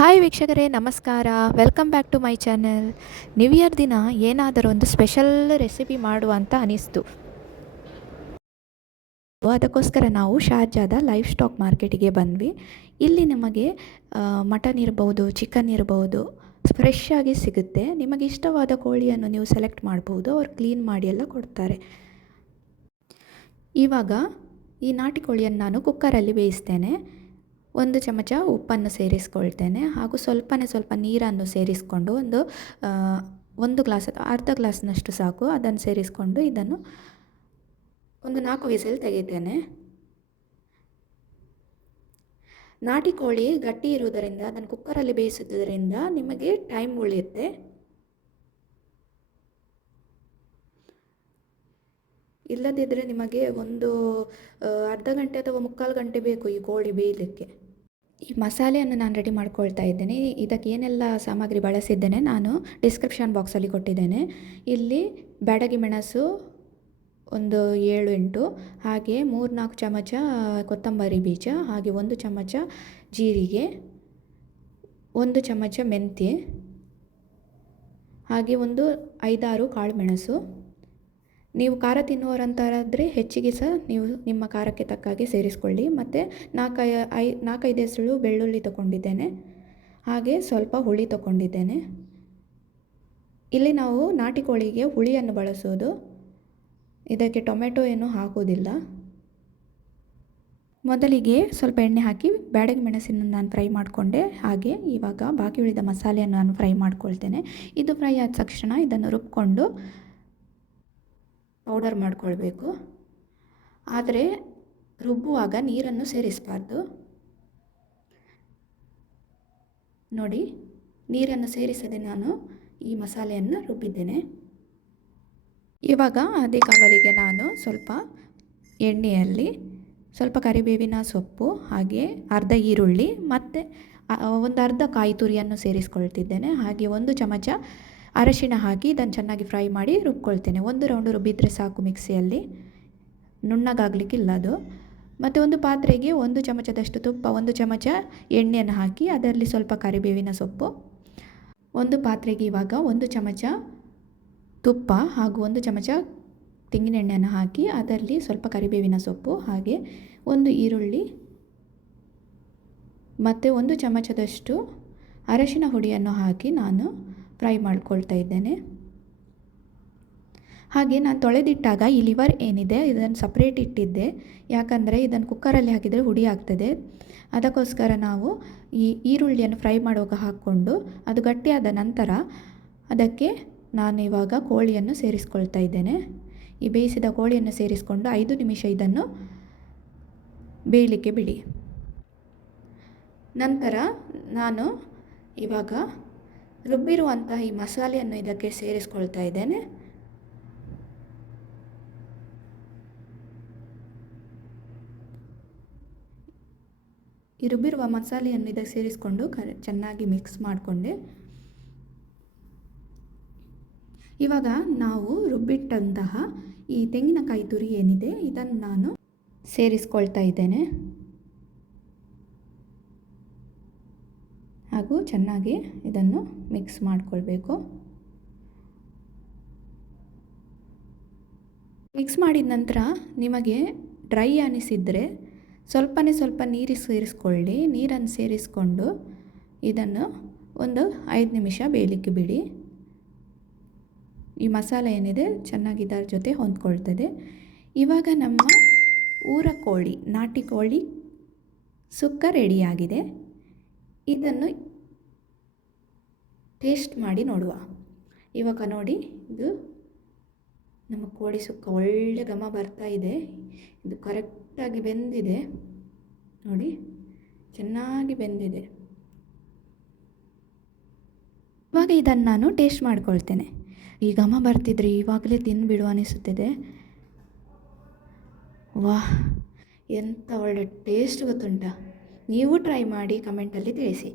Hi ವೀಕ್ಷಕರೇ, ನಮಸ್ಕಾರ. Welcome back to my channel. New year ದಿನ ಏನಾದರೂ ಒಂದು ಸ್ಪೆಷಲ್ ರೆಸಿಪಿ ಮಾಡುವ ಅಂತ ಅನಿಸ್ತು. ಅದಕ್ಕೋಸ್ಕರ ನಾವು ಶಾರ್ಜಾದ ಲೈಫ್ ಸ್ಟಾಕ್ ಮಾರ್ಕೆಟಿಗೆ ಬಂದ್ವಿ. ಇಲ್ಲಿ ನಮಗೆ ಮಟನ್ ಇರ್ಬೋದು, ಚಿಕನ್ ಇರ್ಬೋದು, ಫ್ರೆಶ್ ಆಗಿ ಸಿಗುತ್ತೆ. ನಿಮಗೆ ಇಷ್ಟವಾದ ಕೋಳಿಯನ್ನು ನೀವು ಸೆಲೆಕ್ಟ್ ಮಾಡ್ಬೋದು. ಅವ್ರು ಕ್ಲೀನ್ ಮಾಡಿ ಎಲ್ಲ ಕೊಡ್ತಾರೆ. ಇವಾಗ ಈ ನಾಟಿ ಕೋಳಿಯನ್ನು ನಾನು ಕುಕ್ಕರಲ್ಲಿ ಬೇಯಿಸ್ತೇನೆ. 1 ಚಮಚ ಉಪ್ಪನ್ನು ಸೇರಿಸ್ಕೊಳ್ತೇನೆ ಹಾಗೂ ಸ್ವಲ್ಪ ನೀರನ್ನು ಸೇರಿಸ್ಕೊಂಡು ಒಂದು ಗ್ಲಾಸ್ ಅಥವಾ ಅರ್ಧ ಗ್ಲಾಸ್ನಷ್ಟು ಸಾಕು, ಅದನ್ನು ಸೇರಿಸ್ಕೊಂಡು ಇದನ್ನು ಒಂದು 4 ವಿಸಿಲ್ ತೆಗಿತೇನೆ. ನಾಟಿ ಕೋಳಿ ಗಟ್ಟಿ ಇರುವುದರಿಂದ ಅದನ್ನು ಕುಕ್ಕರಲ್ಲಿ ಬೇಯಿಸುವುದರಿಂದ ನಿಮಗೆ ಟೈಮ್ ಉಳಿಯುತ್ತೆ. ಇಲ್ಲದಿದ್ದರೆ ನಿಮಗೆ ಒಂದು ಅರ್ಧ ಗಂಟೆ ಅಥವಾ 3/4 ಗಂಟೆ ಬೇಕು ಈ ಕೋಳಿ ಬೇಯಲಿಕ್ಕೆ. ಈ ಮಸಾಲೆಯನ್ನು ನಾನು ರೆಡಿ ಮಾಡ್ಕೊಳ್ತಾ ಇದ್ದೇನೆ. ಇದಕ್ಕೆ ಏನೆಲ್ಲ ಸಾಮಗ್ರಿ ಬಳಸಿದ್ದೇನೆ ನಾನು ಡಿಸ್ಕ್ರಿಪ್ಷನ್ ಬಾಕ್ಸಲ್ಲಿ ಕೊಟ್ಟಿದ್ದೇನೆ. ಇಲ್ಲಿ ಬ್ಯಾಡಗಿ ಮೆಣಸು ಒಂದು 7-8, ಹಾಗೆ 3-4 ಚಮಚ ಕೊತ್ತಂಬರಿ ಬೀಜ, ಹಾಗೆ 1 ಚಮಚ ಜೀರಿಗೆ, 1 ಚಮಚ ಮೆಂತ್ಯ, ಹಾಗೆ ಒಂದು 5-6 ಕಾಳು ಮೆಣಸು. ನೀವು ಖಾರ ತಿನ್ನುವರಂತಾದರೆ ಹೆಚ್ಚಿಗೆ ಸಹ ನೀವು ನಿಮ್ಮ ಖಾರಕ್ಕೆ ತಕ್ಕ ಹಾಗೆ ಸೇರಿಸ್ಕೊಳ್ಳಿ. ಮತ್ತು 4-5 ಎಸಳು ಬೆಳ್ಳುಳ್ಳಿ ತಗೊಂಡಿದ್ದೇನೆ, ಹಾಗೆ ಸ್ವಲ್ಪ ಹುಳಿ ತಗೊಂಡಿದ್ದೇನೆ. ಇಲ್ಲಿ ನಾವು ನಾಟಿ ಕೋಳಿಗೆ ಹುಳಿಯನ್ನು ಬಳಸೋದು, ಇದಕ್ಕೆ ಟೊಮೆಟೊ ಏನು ಹಾಕೋದಿಲ್ಲ. ಮೊದಲಿಗೆ ಸ್ವಲ್ಪ ಎಣ್ಣೆ ಹಾಕಿ ಬ್ಯಾಡಗಿ ಮೆಣಸಿನ ನಾನು ಫ್ರೈ ಮಾಡಿಕೊಂಡೆ. ಹಾಗೆ ಇವಾಗ ಬಾಕಿ ಉಳಿದ ಮಸಾಲೆಯನ್ನು ನಾನು ಫ್ರೈ ಮಾಡ್ಕೊಳ್ತೇನೆ. ಇದು ಫ್ರೈ ಆದ ತಕ್ಷಣ ಇದನ್ನು ರುಬ್ಕೊಂಡು ಪೌಡರ್ ಮಾಡಿಕೊಳ್ಬೇಕು. ಆದರೆ ರುಬ್ಬುವಾಗ ನೀರನ್ನು ಸೇರಿಸಬಾರ್ದು. ನೋಡಿ, ನೀರನ್ನು ಸೇರಿಸದೆ ನಾನು ಈ ಮಸಾಲೆಯನ್ನು ರುಬ್ಬಿದ್ದೇನೆ. ಇವಾಗ ಅದೇ ಕವಲಿಗೆ ನಾನು ಸ್ವಲ್ಪ ಎಣ್ಣೆಯಲ್ಲಿ ಸ್ವಲ್ಪ ಕರಿಬೇವಿನ ಸೊಪ್ಪು, ಹಾಗೆ ಅರ್ಧ ಈರುಳ್ಳಿ ಮತ್ತು ಒಂದು ಅರ್ಧ ಕಾಯಿ ತುರಿಯನ್ನು ಸೇರಿಸ್ಕೊಳ್ತಿದ್ದೇನೆ. ಹಾಗೆ 1 ಚಮಚ ಅರಶಿಣ ಹಾಕಿ ಇದನ್ನು ಚೆನ್ನಾಗಿ ಫ್ರೈ ಮಾಡಿ ರುಬ್ಕೊಳ್ತೇನೆ. 1 ರೌಂಡ್ ರುಬ್ಬಿದರೆ ಸಾಕು ಮಿಕ್ಸಿಯಲ್ಲಿ, ನುಣ್ಣಗಾಗಲಿಕ್ಕಿಲ್ಲ ಅದು. ಮತ್ತು ಒಂದು ಪಾತ್ರೆಗೆ 1 ಚಮಚದಷ್ಟು ತುಪ್ಪ, 1 ಚಮಚ ಎಣ್ಣೆಯನ್ನು ಹಾಕಿ ಅದರಲ್ಲಿ ಸ್ವಲ್ಪ ಕರಿಬೇವಿನ ಸೊಪ್ಪು. ಒಂದು ಪಾತ್ರೆಗೆ ಇವಾಗ 1 ಚಮಚ ತುಪ್ಪ ಹಾಗೂ 1 ಚಮಚ ತೆಂಗಿನೆಣ್ಣೆಯನ್ನು ಹಾಕಿ ಅದರಲ್ಲಿ ಸ್ವಲ್ಪ ಕರಿಬೇವಿನ ಸೊಪ್ಪು, ಹಾಗೆ 1 ಈರುಳ್ಳಿ ಮತ್ತು 1 ಚಮಚದಷ್ಟು ಅರಶಿನ ಹುಡಿಯನ್ನು ಹಾಕಿ ನಾನು ಫ್ರೈ ಮಾಡ್ಕೊಳ್ತಾ ಇದ್ದೇನೆ. ಹಾಗೆ ನಾನು ತೊಳೆದಿಟ್ಟಾಗ ಈ ಲಿವರ್ ಏನಿದೆ ಇದನ್ನು ಸಪ್ರೇಟ್ ಇಟ್ಟಿದ್ದೆ, ಯಾಕಂದರೆ ಇದನ್ನು ಕುಕ್ಕರಲ್ಲಿ ಹಾಕಿದರೆ ಹುಡಿ ಆಗ್ತದೆ. ಅದಕ್ಕೋಸ್ಕರ ನಾವು ಈ ಈರುಳ್ಳಿಯನ್ನು ಫ್ರೈ ಮಾಡುವಾಗ ಹಾಕ್ಕೊಂಡು ಅದು ಗಟ್ಟಿಯಾದ ನಂತರ ಅದಕ್ಕೆ ನಾನು ಇವಾಗ ಕೋಳಿಯನ್ನು ಸೇರಿಸ್ಕೊಳ್ತಾ ಇದ್ದೇನೆ. ಈ ಬೇಯಿಸಿದ ಕೋಳಿಯನ್ನು ಸೇರಿಸ್ಕೊಂಡು 5 ನಿಮಿಷ ಇದನ್ನು ಬೇಯಲಿಕ್ಕೆ ಬಿಡಿ. ನಂತರ ನಾನು ಇವಾಗ ರುಬ್ಬಿರುವಂತಹ ಈ ಮಸಾಲೆಯನ್ನು ಇದಕ್ಕೆ ಸೇರಿಸ್ಕೊಳ್ತಾ ಇದ್ದೇನೆ. ಈ ರುಬ್ಬಿರುವ ಮಸಾಲೆಯನ್ನು ಇದಕ್ಕೆ ಸೇರಿಸ್ಕೊಂಡು ಚೆನ್ನಾಗಿ ಮಿಕ್ಸ್ ಮಾಡಿಕೊಂಡೆ. ಇವಾಗ ನಾವು ರುಬ್ಬಿಟ್ಟಂತಹ ಈ ತೆಂಗಿನಕಾಯಿ ತುರಿ ಏನಿದೆ ಇದನ್ನು ನಾನು ಸೇರಿಸ್ಕೊಳ್ತಾ ಇದ್ದೇನೆ ಹಾಗೂ ಚೆನ್ನಾಗಿ ಇದನ್ನು ಮಿಕ್ಸ್ ಮಾಡಿಕೊಳ್ಬೇಕು. ಮಿಕ್ಸ್ ಮಾಡಿದ ನಂತರ ನಿಮಗೆ ಡ್ರೈ ಅನಿಸಿದರೆ ಸ್ವಲ್ಪ ನೀರು ಸೇರಿಸ್ಕೊಳ್ಳಿ. ನೀರನ್ನು ಸೇರಿಸ್ಕೊಂಡು ಇದನ್ನು ಒಂದು 5 ನಿಮಿಷ ಬೇಯಲಿಕ್ಕೆ ಬಿಡಿ. ಈ ಮಸಾಲೆ ಏನಿದೆ ಚೆನ್ನಾಗಿ ಇದರ ಜೊತೆ ಹೊಂದ್ಕೊಳ್ತದೆ. ಇವಾಗ ನಮ್ಮ ಊರ ಕೋಳಿ, ನಾಟಿ ಕೋಳಿ ಸುಕ್ಕ ರೆಡಿಯಾಗಿದೆ. ಇದನ್ನು ಟೇಸ್ಟ್ ಮಾಡಿ ನೋಡುವ. ಇವಾಗ ನೋಡಿ, ಇದು ನಮ್ಮ ಕೋಳಿ ಸುಕ್ಕ ಒಳ್ಳೆ ಘಮ ಬರ್ತಾ ಇದೆ. ಇದು ಕರೆಕ್ಟಾಗಿ ಬೆಂದಿದೆ ನೋಡಿ, ಚೆನ್ನಾಗಿ ಬೆಂದಿದೆ. ಇವಾಗ ಇದನ್ನು ನಾನು ಟೇಸ್ಟ್ ಮಾಡ್ಕೊಳ್ತೇನೆ. ಈ ಘಮ ಬರ್ತಿದ್ರೆ ಇವಾಗಲೇ ತಿಂದುಬಿಡುವ ಅನಿಸುತ್ತಿದೆ. ವಾಹ್, ಎಂಥ ಒಳ್ಳೆ ಟೇಸ್ಟ್ ಗೊತ್ತುಂಟ. ನೀವು ಟ್ರೈ ಮಾಡಿ ಕಮೆಂಟಲ್ಲಿ ತಿಳಿಸಿ.